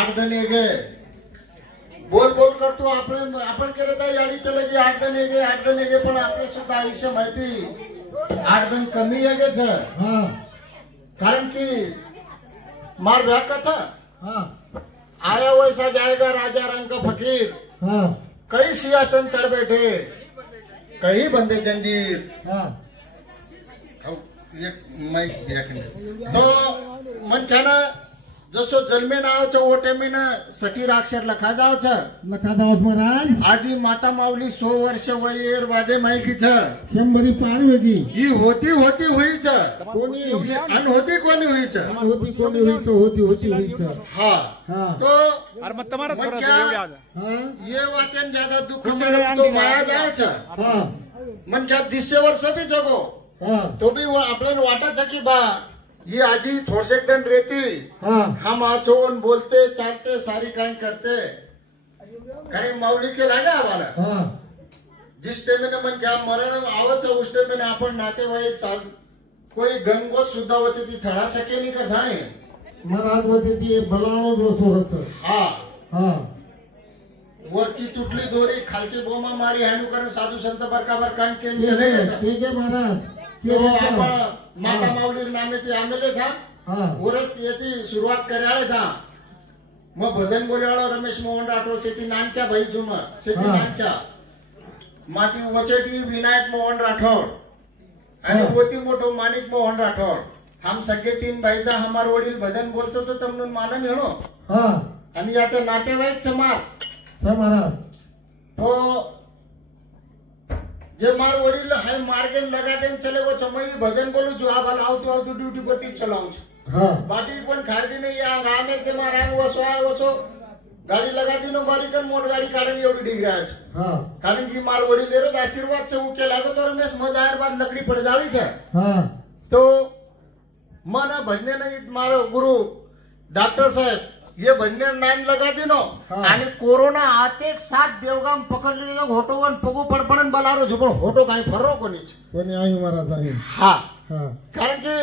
8 जण येगे बोल बोल करतो आपण केलं तर याडी चले की 8 जण येगे पण आपले सुद्धा आयुष्य माहिती 8 जण कमी येगेच कारण की मार व्याकाचा आया वैसा जाएगा राजा रंग का फकीर कई सियासन चढ़ बैठे कई बंदे जंजीर एक माइक तो मन छाना जसो जन्मे नावचं ओटेमीन सटीर अक्षर लखा जावच महाराज आजी माता माऊली 100 वर्ष वयेर वादे माहितीच 100 पार होती ही होती होईच कोणी अन होती कोणी होईच होती कोणी होईच हा तो अरे मत तुम्हारा थोड़ा सा ये याद ये वाक्यन ज्यादा दुःख में तो माया जायचं मन क्या 200 वर्ष भी जगो तो भी आपल्याला वाटायचं की बा ये आजी थोड़से दिन रहती हम आचोन बोलते चालते सारी काही करते काही माऊली के लागा आम्हाला जिस टाइम में मन क्या मरण आवच उस टाइम में आपण नातेवाईक साल कोई गंगोत सुद्धा होती ती चढ़ा सके नहीं करता है महाराज होती ती बलावण रोसोरच हा वरची तुटली दोरी खालची बोमा मारी हॅन्डू करून साधू संत बरकाबर कान केन चले ठीक है महाराज तो आपण माता माऊली नामे ते आमेले था वरच येती सुरुवात करायला था मग भजन बोलावळा रमेश मोहन राठोड शेती नानक्या भाई जुम शेती नानक्या माती वचेटी विनायक मोहन राठोड आणि होती मोठो माणिक मोहन राठोड हम सगळे 3 भाईचा हमार वडील भजन बोलतो तो तमनून माला मिळो आणि आता नातेवाईक समार महाराज तो जे मार वडील है मार्गेन लगा देन चले वो समय भजन बोलो जो आप आओ तो ड्यूटी पर टीप चलाऊं बाटी पण खाय दी नहीं या गांव में ते मारा वसो गाड़ी लगा दी नो बारी कन मोट गाड़ी काढून एवढी डिग्री आहे कारण की मार वडील दे रोज आशीर्वाद से उके लागो तो रमेश मजायर बाद लकड़ी पड़ जाली थे तो मन भजने नहीं मारो गुरु डॉक्टर साहब ये भजने नाम लगा दिनो आणि कोरोना आते साथ देवगाम पकडले होटोवन पगू पडपडन बलारो झुपण होटो काही फरो कोणीच कोणी आहे महाराज आहे हा कारण की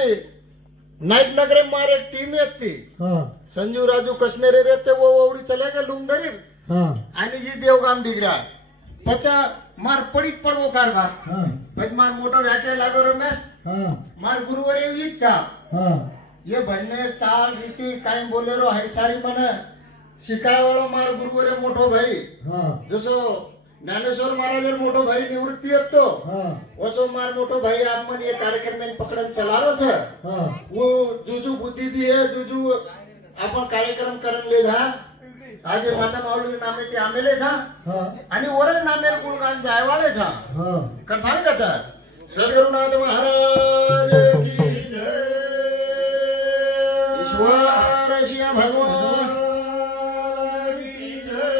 नाईट नगरे मार एक टीम येते संजू राजू कश्मीरी रहते वो ओवडी चले गए लुंगदरी आणि जी देवगाम डिग्रा पचा मार पडीत पडवो कारभार पच मार मोठो व्याके लागो रमेश मार गुरुवर इच्छा ये भजने चाल रीति काही बोलेरो है सारी मन शिकाय वाळो मार गुरुवरे मोठो भाई जसो ज्ञानेश्वर महाराज मोठो भाई निवृत्ती येतो वसो मार मोठो भाई आप मन ये कार्यक्रम में पकड़न चलारो छ वो जुजू बुद्धि दी है जुजू आपण कार्यक्रम करन ले जा आगे माता माऊली नामे ते आमेले था आणि ओरे नामे गुणगान जायवाळे था करताणी जाता सद्गुरुनाथ महाराज की जय ईश्वर शिया भगवान की जय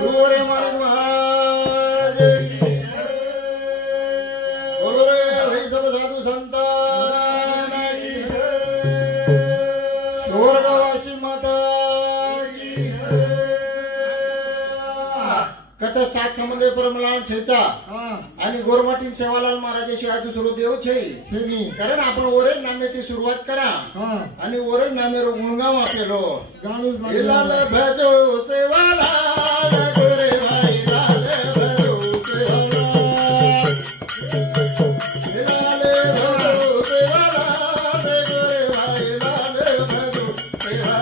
गुरु रे महाराज की जय बोलो रे भाई सब साधु संतान की जय स्वर्गवासी माता की जय कथा 7 समंदे परमलाल छेचा आणि गोरमाटीन सेवालाल महाराजाशिवाय दुसरो देव छे कारण आपण ओरेज नामेची सुरुवात करा आणि ओरेज नामे गुणगाव आपलो लाल भजो सेवालाल गोरे भाई लाल भजो सेवालाल लाल भजो सेवालाल गोरे भाई लाल भजो सेवालाल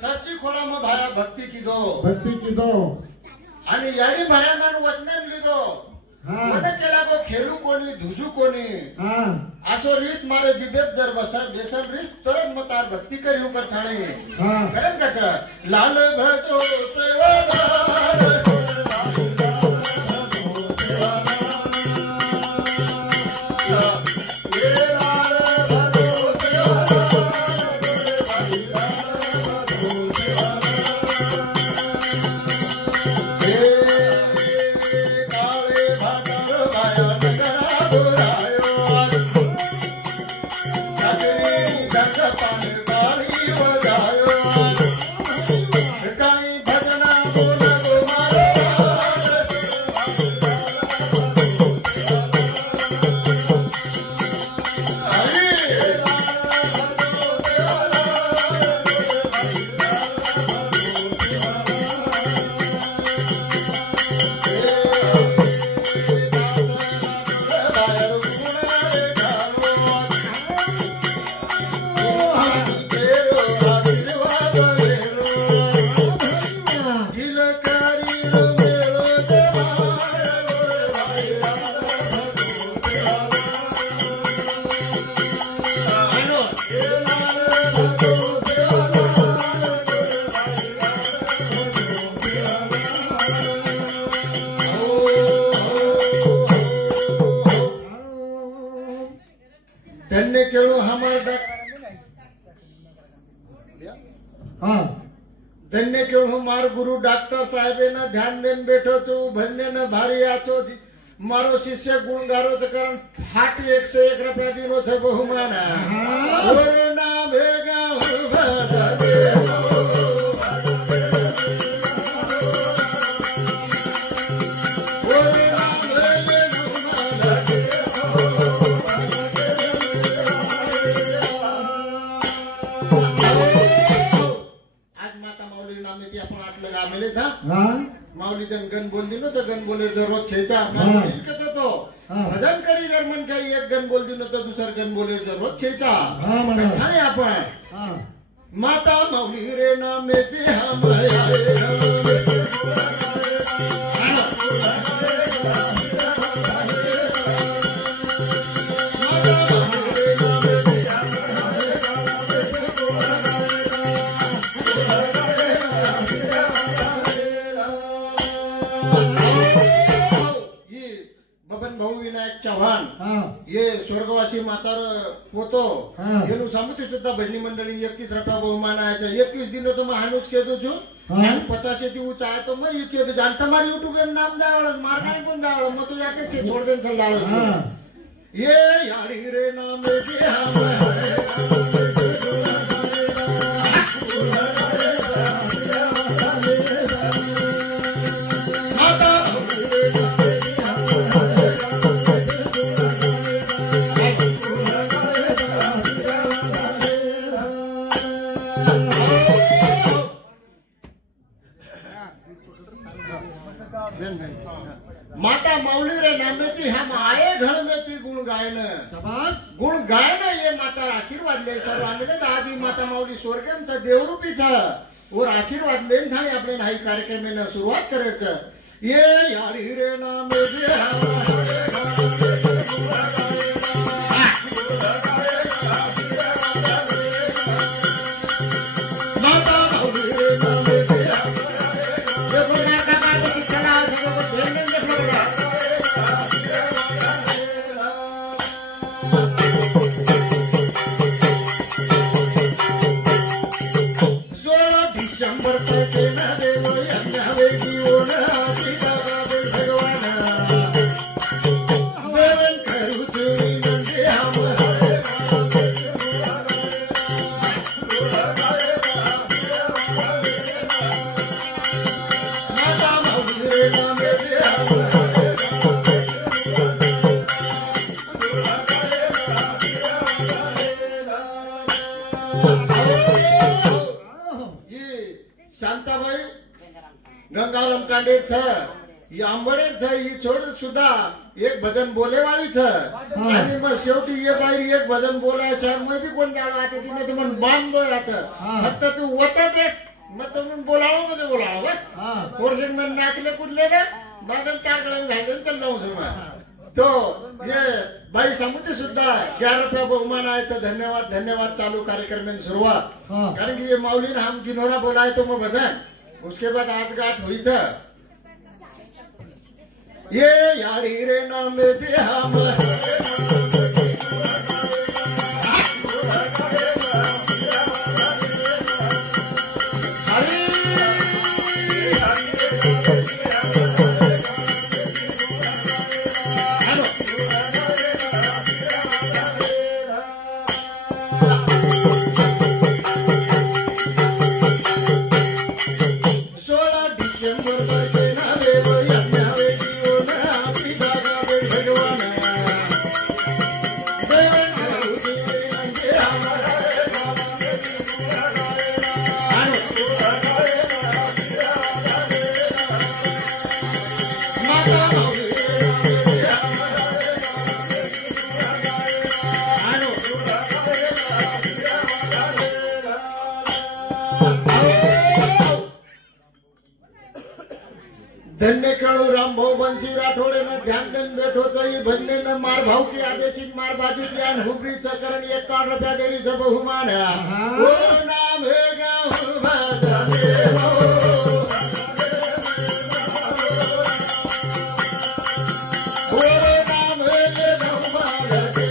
सरसी खोला में भाया भक्ति की दो आणि याडी भरामान वचनेम लिदो हा मन केला गो खेळू कोणी धुजू कोणी हा आसो रीस मारे जिबेब जर बसर बेसर रीस तरच मतार भक्ती करी ऊपर ठाणे हा करन कचा लाल भजो सेवादार धन्य केळू हमार हा धन्य केळू मार गुरु डॉक्टर साहेबे न ध्यान देन बैठो छू भजने न भारी आछो मारो शिष्य गुण गारो तो कारण फाट 101 रुपया दिनो छे बहुमान और ना भेगा भजने माऊली जन गण बोल दिनो तो गण बोले जरूर छेचा तो भजन करी जर मन काही एक गण बोल दिनो तो दुसर गण बोले जरूर छेचा आणि आपण माता माऊली रे नामे ते हम चव्हाण ये स्वर्गवासी मातार पोतो एनु सामुती सुद्धा भजनी मंडळी 21 रुपया बहुमान आया 21 दिन तो मैं हानुच केदो छु 50 થી ऊंचा है तो मैं ये केदो जान तमारी यूट्यूब में नाम जावळ मार काय कोण जावळ मग तो याके से छोड़ देन चल जावळ ये याडी रे नाम जे हम माता माऊली रे नामे ती हम आए घर में ती गुण गायन शाबाश गुण गायन ये माता आशीर्वाद ले सर्व आमले आदि माता माऊली स्वर्गमचा देवरूपी छ और आशीर्वाद लेन थाने आपले नाही कार्यक्रम में सुरुवात करायचं ये याडी रे नामे जे माता माऊली रे नामे डिसेंबर भगवान ही शांताबाई गंगाराम कांडे छ ही आंबडे छ ही छोड सुद्धा एक भजन बोलेवाळी छ आणि मग शेवटी ये बाहेर एक भजन बोलायचं मग बी कोण जाणं आता तिने तुम्हाला बांधलो आता फक्त तू वता बेस मग तुम्ही बोलावं मध्ये बोलावं थोडेसे मन नाचले कुदले ना मग टाकलं झालं चल जाऊ तो ये बाई समुद्र सुद्धा 11 रुपया बहुमान आहे धन्यवाद धन्यवाद चालू कार्यक्रम में सुरुआत कारण की ये माउलीन हम गिनोरा बोलाए तो मैं भजन उसके बाद आज गाठ हुई था ये यारी रे नाम दे हम धन्य खेळू रामभाऊ बंशी राठोडे न ध्यान देन बैठो चई भजने न मार भाऊ की आदेशिक मार बाजू ज्ञान हुबरी चकरण 51 रुपया देरी ज बहुमान ओ नाम हे गाव भजने ओ नाम हे गाव भजने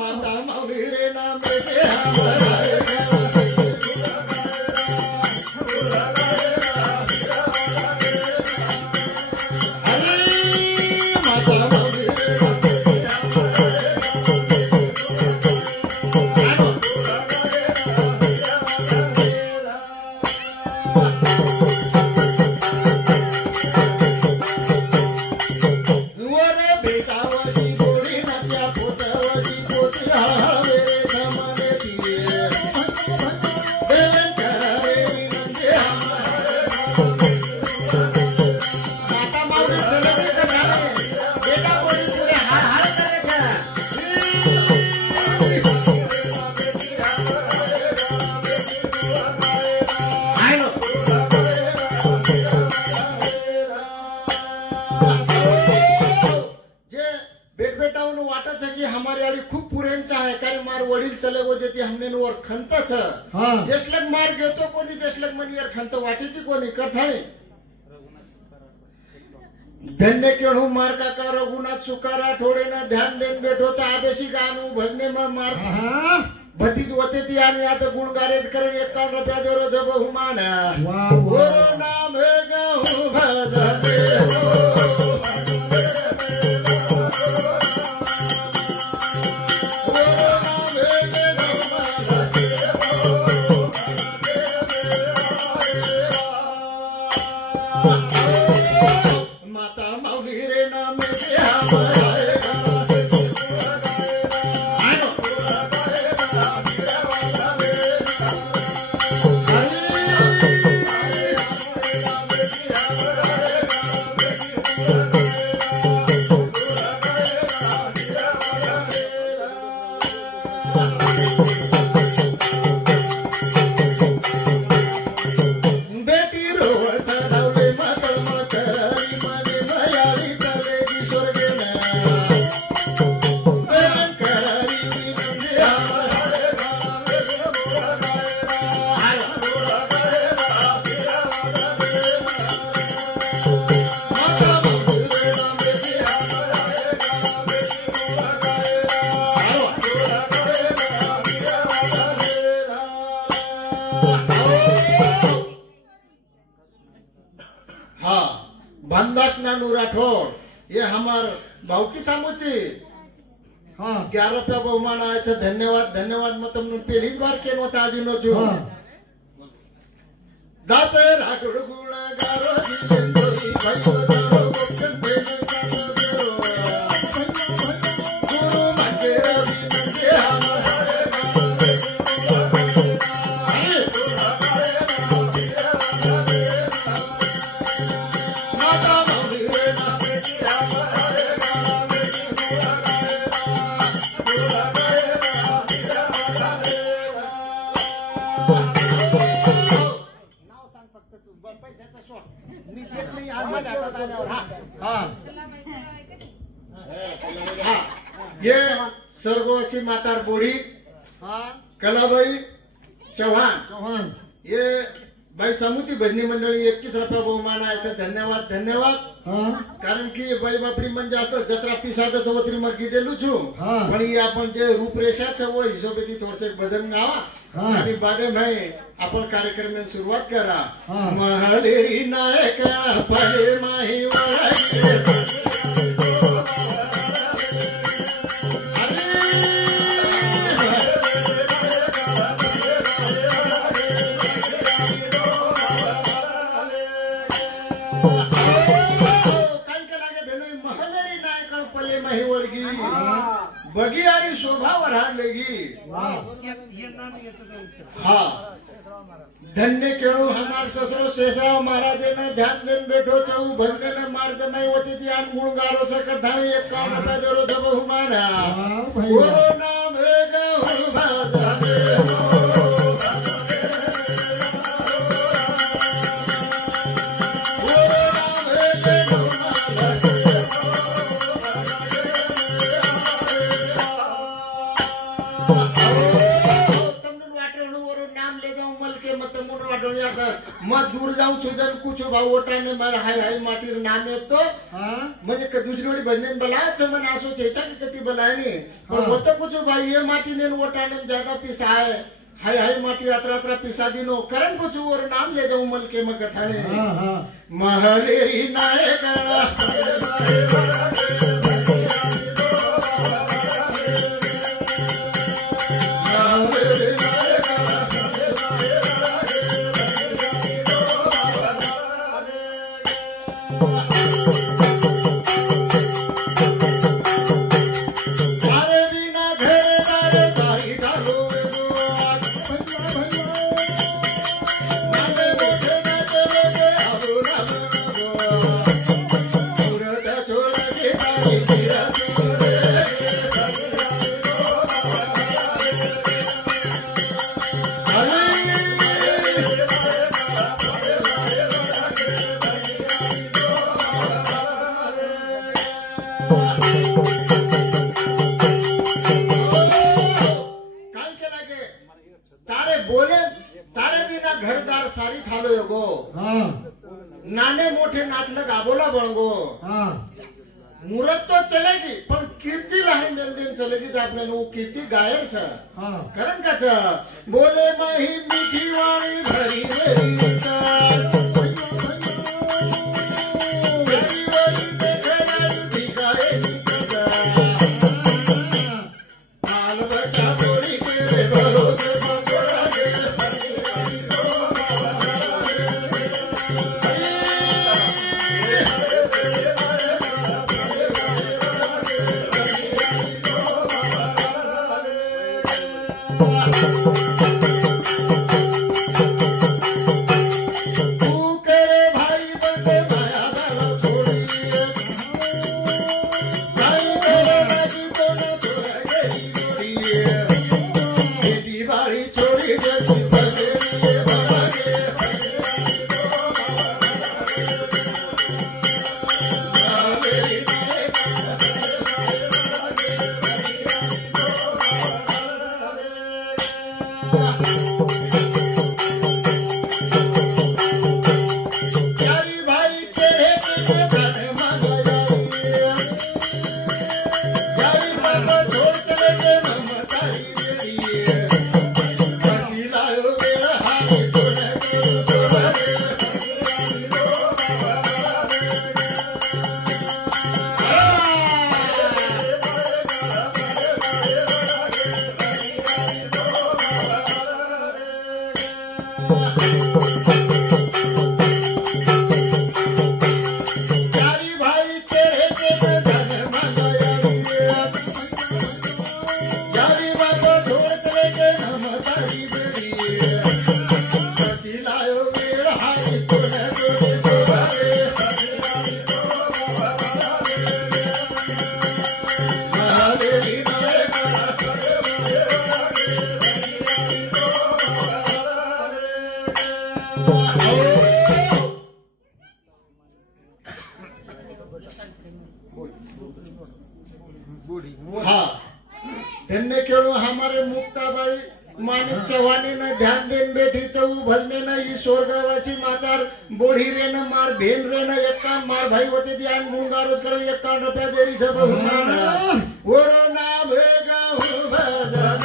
माता माऊली रे नाम रे हमारा खूप पुरेंचा आहे कारण मार वडील चले गो देते हमने वर खंतच देशलग मार घेतो कोणी देशलग मनीवर खंत वाटीती कोणी कथाळे धन्य केळू मार काका रघुनाथ सुकारा ठोडे न ध्यान देन बेठोचा आदेशी गाणू भजने मार भतीज होते ती आणि आता गुणगारेज करून 51 रुपया देरो ज बहुमान गोरो नाम हे गाऊ भजने माता माऊली रे नाम दे हमारा भानदास नानू राठौड़ ये हमार भाऊ की सामुती 11 रुपया बहुमान आए धन्यवाद धन्यवाद मग તમને પહેલી જ વાર કેનો તાજીનો જો દાસ રાઠોડ ગુણ ગારો જીવન દોરી ભાઈ બજારો ગોઠણ ભેજ કાનો ये स्वर्गवासी मातार बोड़ी हा कलाबाई चव्हाण चव्हाण ये बाई सामुती भजनी मंडळी 21 रुपया बहुमान आहे धन्यवाद धन्यवाद हा कारण की बाई बापडी म्हणजे आता जत्रा पिसादच होती मग गिदेलू छू हा. पण ही आपण जे रूपरेषाचं व हिशोबेती थोडसे बदल गावा हा. आणि बादे नाही आपण कार्यक्रमाला सुरुवात करा हा. महलेरी नायक पडे माही बगी आणि शोभा वराडलेगी हा धन्य केळू हमार ससरो शेषराव महाराजेने ध्यान देन बैठो चऊ भरने मार्ग नहीं होती थी अन गुण गारो से कठाई 51 रुपया देरो सब हुमारा ओ नाम मग दूर जाऊन सुजन कुछ भाऊ ओटाने मार हाय हाय माटी नाम येतो म्हणजे दुसरी वेळी भजने बलायचं मन असो चेता की कती बलायने पण होतं कुछ भाई ये माटी ने ओटाने ज्यादा पिसा है हाय हाय माटी यात्रा यात्रा पिसा दिनो करण कुछ और नाम ले जाऊं मल के मग गठाने महलेरी नायक नाने मोठे नाटक आबोला बळगो मुहूर्त तो चलेगी पण कीर्ती लहान मेल दिन चलेगी तो आपल्याला वो कीर्ती गायर छ कारण का छ बोले माही मीठी वाणी भरी मेरी हाँ धन्य केळू हमारे मुक्ताबाई माणिक चव्हाणे न ध्यान देन बेठी चौ भजने न ईश्वर गावाची मातार बोढी रे न मार भेन रे न एक्कान मार भाई होते ती आणि गुंगारोध करून 51 रुपया देरी बहुमान ओरो ना भेगाऊ भजने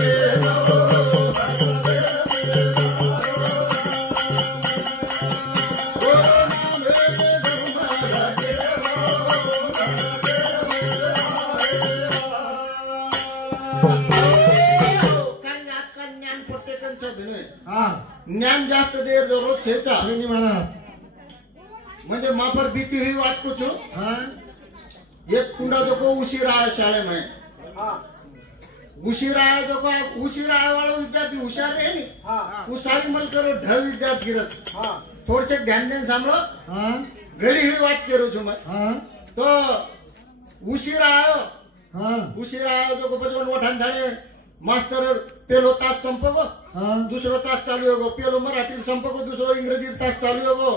ज्ञान जास्त देर रोज छेचा म्हणा म्हणजे मापर भीती हुई बात कुछ एक कुंडा जो को उशिरा है शाळे में उशिरा है जो को उशिरा है वाला विद्यार्थी हुशार है नी उसारी मल करो ढ विद्यार्थी रच थोड़ से ध्यान देन सांभळो घडी हुई बात करू छु मैं तो उशिरा आयो जो को बजवन वठान थाळे मास्टर पेलो तास संपगो दुसरो तास चालू होगो पेलो मराठी संपगो दुसरो इंग्रजी तास चालू होगो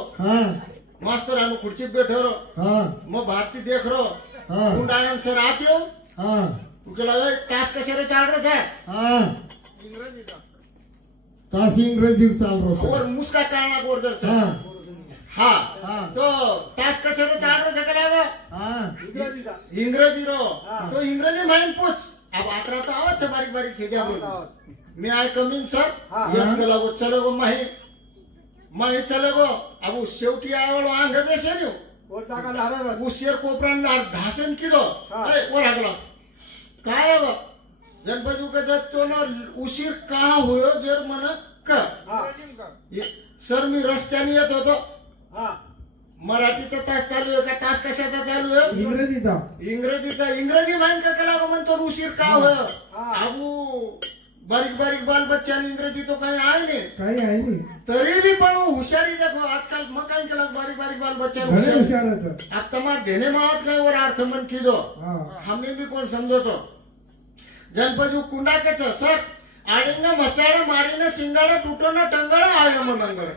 मास्टर आनु खुर्ची बैठो मैं भारती देख रो कुंडायन सर आती हो तू के लगे तास कसे रे चाल रो है तास इंग्रजी चाल रो और मुस्का काना गोरदर से हाँ तो तास कसे रे चाल रो के लगे इंग्रजी रो तो इंग्रजी माइन पूछ अब आकरा तो आवत है बारीक बारीक छेजा बोल मैं आय कमिंग सर यस गला वो चलेगो माही चलेगो अब वो शेवटी आयो आंग देशे न्यू और ताका लारा वो शेर कोपरान लार घासन किदो ए और आगला काय हो जनपजू के जत तो न उशीर का होयो जर मन का सर मी रस्त्याने येत होतो मराठीचा तास चालू आहे का तास कशाचा चालू आहे इंग्रजीचा इंग्रजी माइन का केला म्हणतो उशीर का होय आबू बारीक बारीक बाल बच्चा इंग्रजी तो काही आहे नाही तरी भी पण हुशारी देखो आजकल मग काय केला बारीक बारीक बाल बच्चा हुशार अब तमार देने मावत काय और अर्थ मन कीजो हमने भी कोण समजतो जनपजू कुंडा के सर आडिंग मसाड़ा मारीने सिंगाड़ा टूटो न टंगड़ा आयो मनंगड़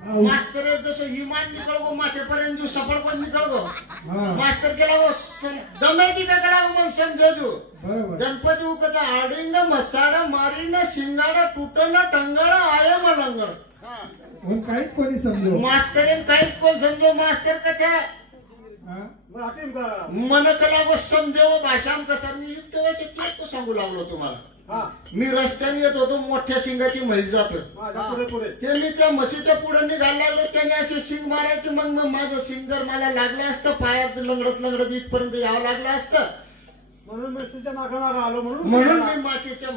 मास्टर जसं हिमान निकल गो माथे पर्यंत जो सफळ पण निकल गो मास्टर केला वो दमेती का करा मन समझो जनपति उकचा आडिंग मसाड़ा मारीन सिंगाड़ा टूटन टंगड़ा आये मलंगड़ उन काही कोणी समजो मास्टरेन काही कोण समजो मास्टर कचा मन कला गो समजेव भाषाम कसा मी इतके वेळ तो सांगू लागलो तुम्हाला मी रस्त्याने येत होतो मोठ्या सिंगाची म्हैस जात ते मी त्या म्हशीच्या पुढे निघायला लागलो त्याने असे शिंग मारायचे मग माझं शिंग जर मला लागलं असतं पायात लंगडत इथपर्यंत यावं लागलं असतं म्हणून म्हशीच्या मागे आलो म्हणून मी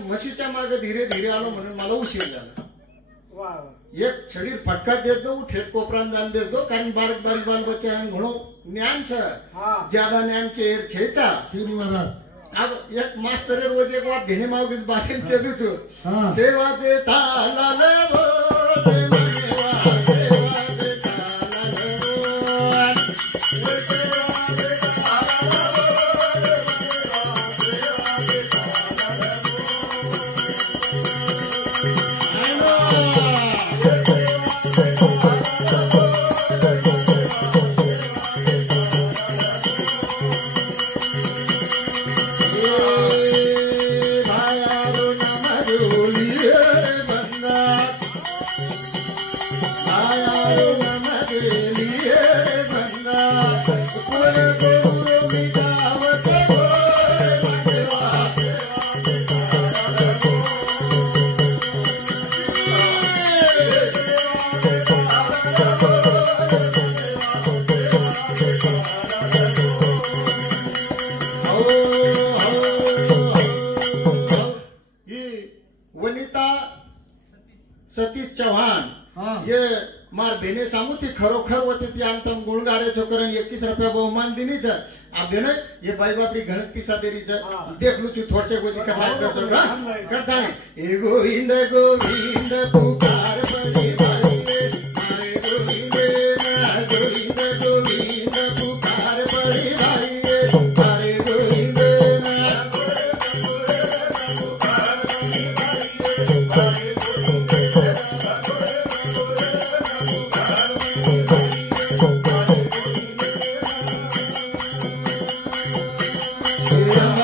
म्हशीच्या मागे धीरे धीरे आलो म्हणून मला उशीर झाला एक शरीर फटका देत दो ठेठ कोपरान जान देत दो कारण बारीक बारीक बाल बच्चा घणो ज्ञान छ ज्यादा ज्ञान के छेचा अब एक मास्टर रोज एक बात घेने माओगे बातें कह दू तू सेवा दे ताला ले बोले सतीश चव्हाण ये मार भेने सांगू ती खरोखर होती ती अंतम गुणगारे छोकरन 21 रुपया बहुमान दिनीच आप भेने ये बाई बापड़ी गणत पिसा देरीच देख लू तू थोड़ से गोदी करता है ए गोविंद गोविंद पुकार बड़ी भाई अरे गोविंद गोविंद गोविंद पुकार बड़ी भाई अरे गोविंद Yeah.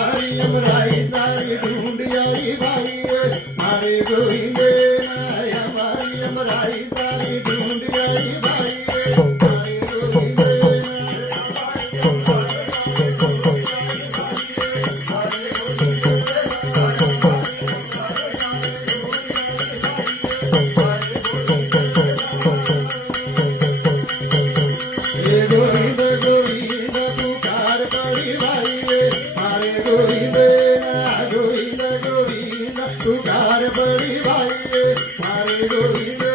भाई मारे गोविंद गोविंद गोविंद तुकार बड़ी भाई मारे गोविंद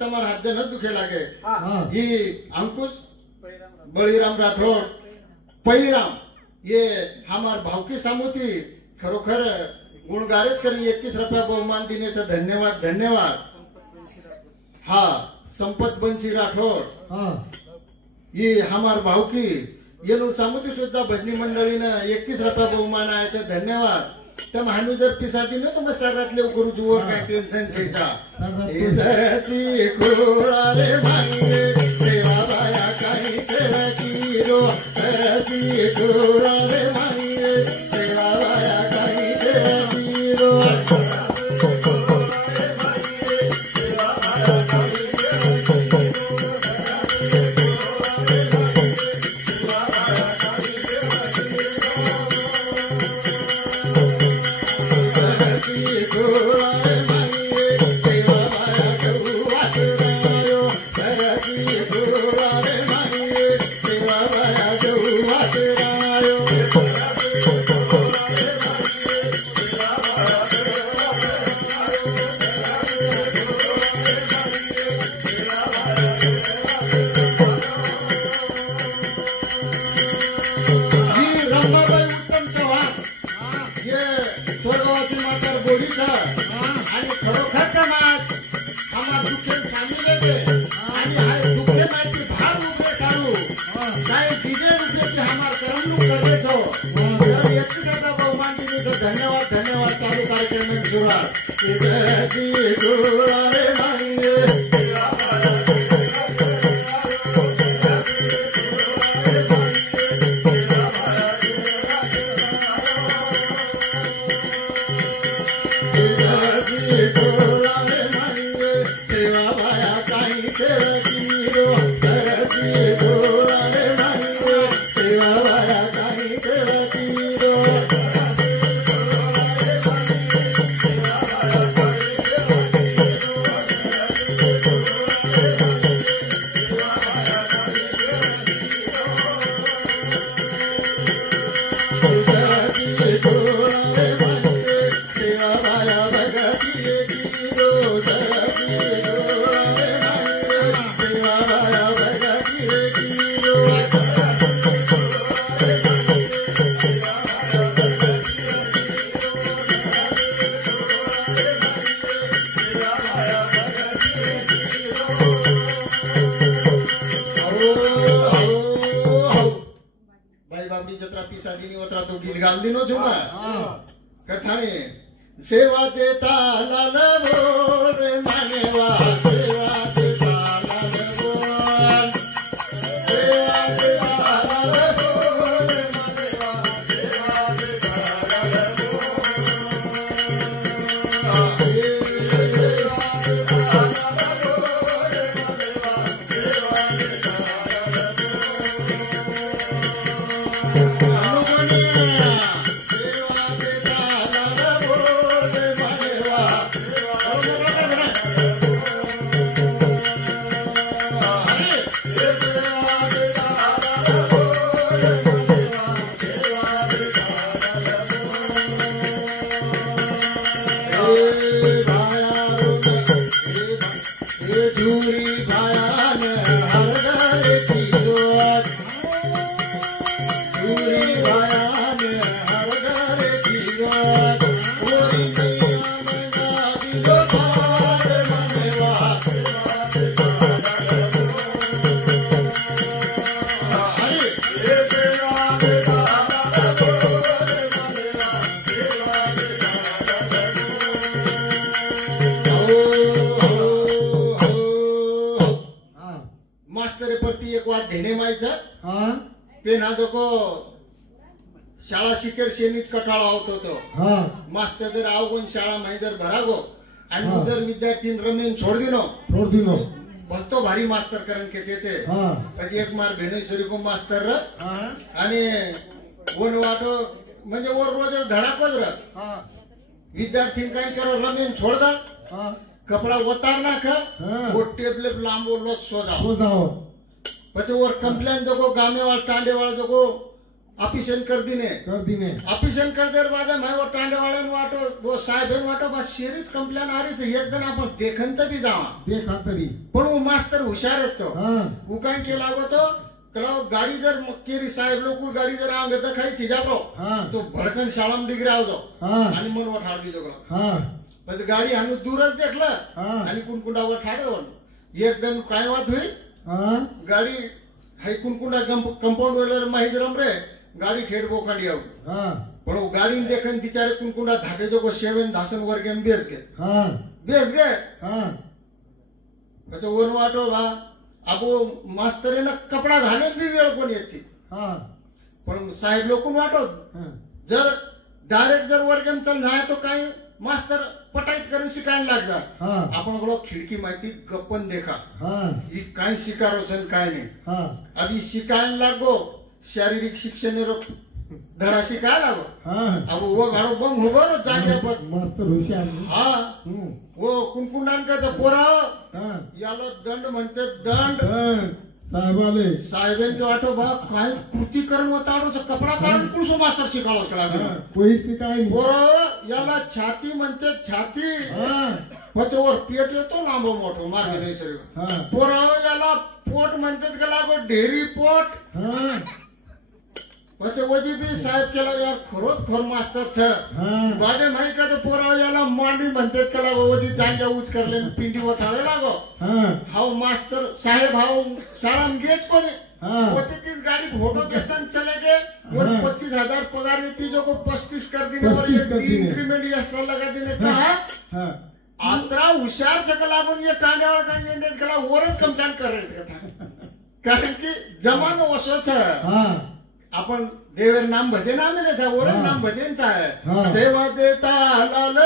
તમારા હાથ ન દુખે લાગે ये अंकुश बळीराम राठोड पैराम ये हमार भावकी सामूती खरोखर गुणगारित करून 21 रुपया बहुमान देण्याचा धन्यवाद धन्यवाद. हा संपत बंशी राठोड ये हमार भावकी येणूर सामूती सुद्धा भजनी मंडळीनं 21 रुपया बहुमान आहे धन्यवाद. त्या महानू जर पिसाची ना तर शहरातले करू जुवर काय टेन्शन घ्यायचा जराची कुळा रे भांगे देवा बाया काही खेळाची रो जराची कुळा रे भांगे देवा बाया काही खेळाची रो धन्यवाद धन्यवाद चालू कार्यक्रम में जुड़ा गीत गाल दिनो जुमा कठाणे सेवा देता लाल बोल मानेवा सेवा देता लाल बोल सेवा देता लाल बोल मानेवा सेवा देता लाल बोल एक वाद धेने मायचं पेना जोको शाळा शिकेर शेनीच कटाळा होतो तो मास्तर जर आवगोन शाळा माही जर भरागो आणि उदर विद्यार्थी रमेन छोड दिनो भलतो भारी मास्तर करण के देते પછી एक मार भेनेश्वरी को मास्तर आणि वन वाटो म्हणजे वर रोज धडाकोच विद्यार्थी काय करो रमेन छोडदा कपड़ा उतार नाख वो टेबलेट लांबो लोच सोजाओ પછી ઓર કમ્પ્લેન જોકો ગામે વાળ ટાંડે વાળ જોકો ऑफिशन कर दीने ऑफिशन कर देर बाद मैं वो टांडे वाले वाटो वो साहेब वाटो बस शेरीत कंप्लेन आ रही थी एक दिन आपण देखन तरी जावा पण वो मास्तर हुशार है तो वो काय केला गो तो कला गाड़ी जर केरी साहेब लोग गाड़ी जर आंगे तो खाई थी जाबरो तो भड़कन शाळा में डिग्री आवजो आणि मन वर ठाड़ दीजो पण गाड़ी हानु दूरच देखलं आणि कुणकुंडावर ठाडो एक दिन काय बात हुई गाड़ी हाई कुणकुंडा कंपाउंड वाले माहिती रमरे गाड़ी ठेठ बोकाडी आव पण वो गाड़ी देखन बिचारे कुणकुंडा धाटे जो को शेवन धासन वर गेम बेस गए પછી वन वाटो बा आपो मास्टरे ना कपड़ा घाले भी वेळ कोण येती पण साहेब लोकून वाटो जर डायरेक्ट जर वर गेम चल जाय तो काय मास्टर पटाईत करून शिकायला लागला आपण बोलो खिडकी माहिती गप्पन देखा ही काय शिकारो छन काय नाही अभी शिकायला लागो शारीरिक शिक्षण धडा शिकायला लागो अब वो गाडो बम होबो जागे पर मास्तर हुशार वो कुणकुंडांका पोरा याला दंड म्हणते दंड साहेबांचे वाटो बा काय कृती करून वताडो तो कपडा काढून कुणसो मास्तर शिकालो कला कोई शिकाय पोरा याला छाती म्हणते छाती પછી वर पेट येतो लांबो मोठो मागे नाही सर पोरा याला पोट म्हणतात का लागो ढेरी पोट પછી वजी बी साहेब केला यार खरोच खर मास्तर छ बागे माही का तो पोरा याला मांडी म्हणतात का लागो वजी जांग्या उच करले पिंडी वथाळे लागो हाव मास्तर साहेब हाव शाळाम गेच कोणी होती तीस गाड़ी फोटो केसन चले गए और 25,000 पगार देती जो को 35 कर देने और एक इंक्रीमेंट एक्स्ट्रा लगा देने कहा आंतरा हुशार जगह लागून ये टांड्यावाला काही इंडियन कला वरच कंप्लेन कर रहे थे कारण की जमानो वसोच आपण देवर नाम भजे नाम था वरच नाम भजेंचा है सेवा देता लाल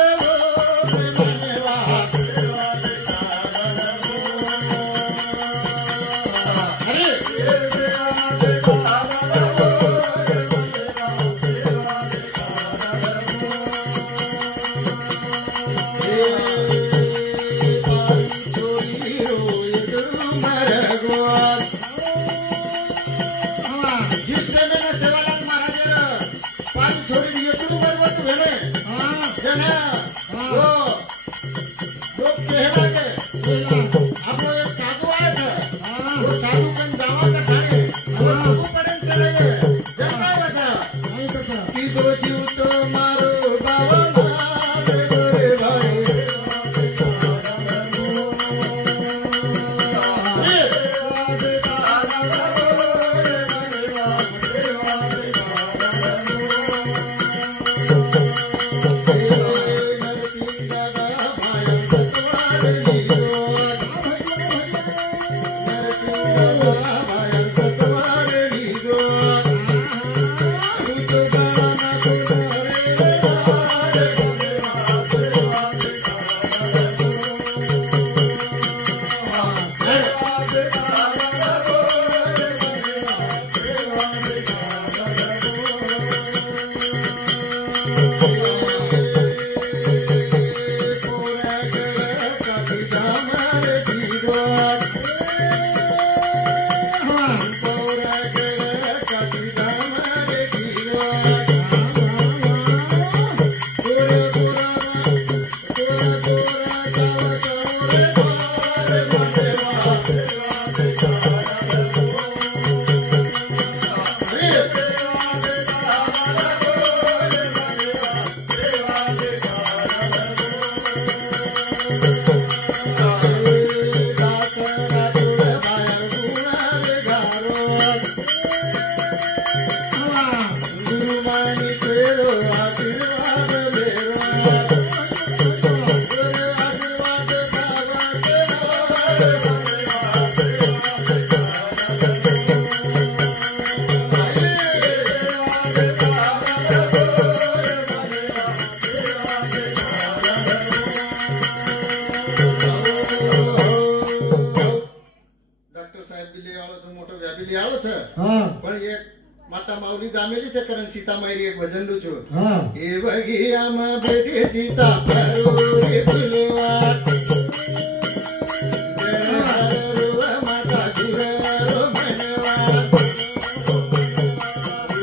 पण एक माता माऊली जामेली છે कारण सीता मायरी एक भजन લુચો એ બગિયામાં બેઠી सीता પરોરી ફૂલવા માતા ધીરો મનવા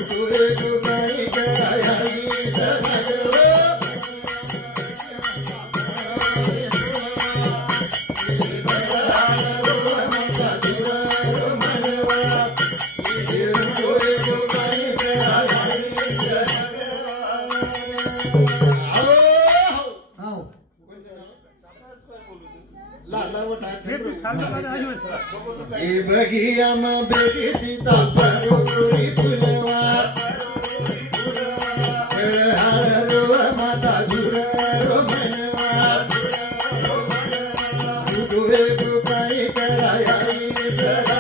તુએ ગુગાઈ કરાયા સદગો એ બગિયામાં બેઠી सीता પરોરી ફૂલવા માતા ધીરો મનવા તુએ ગુગાઈ કરાયા સદગો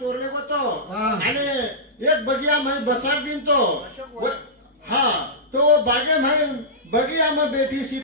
चोरले होतो आणि एक बगिया माई बसार दिन तो हा तो बागे माई बगिया में बैठी सी